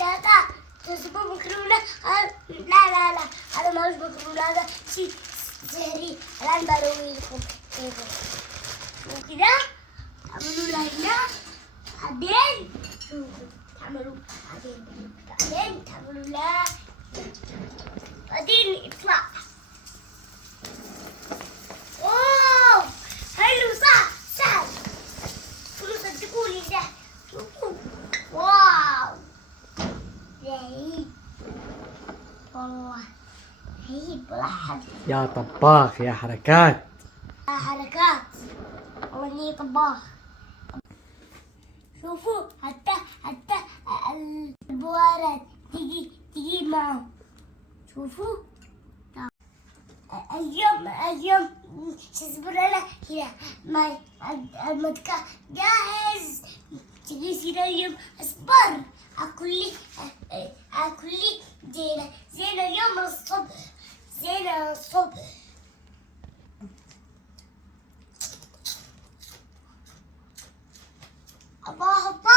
هذا تسبه مكرونة. لا لا لا هذا ما هوش مكرونة، هذا شيء سحري. الآن بروي لكم وكذا تعملوا لها هنا، بعدين شوفوا تعملوا، بعدين تعملوا لها، بعدين يطلع. اوه حلو صح سهل، كلوا صدقوني ده. شوفوا واو رهيب والله، رهيب ولا حد. يا طباخ يا حركات. حركات والله اني طباخ. شوفوا حتى البهارات تجي معه. شوفوا اليوم شصبر له هنا ماي المدكة جاهز. تجي هنا اليوم اصبر اكل لي زينة اليوم الصبح، زينة الصبح. الله أكبر.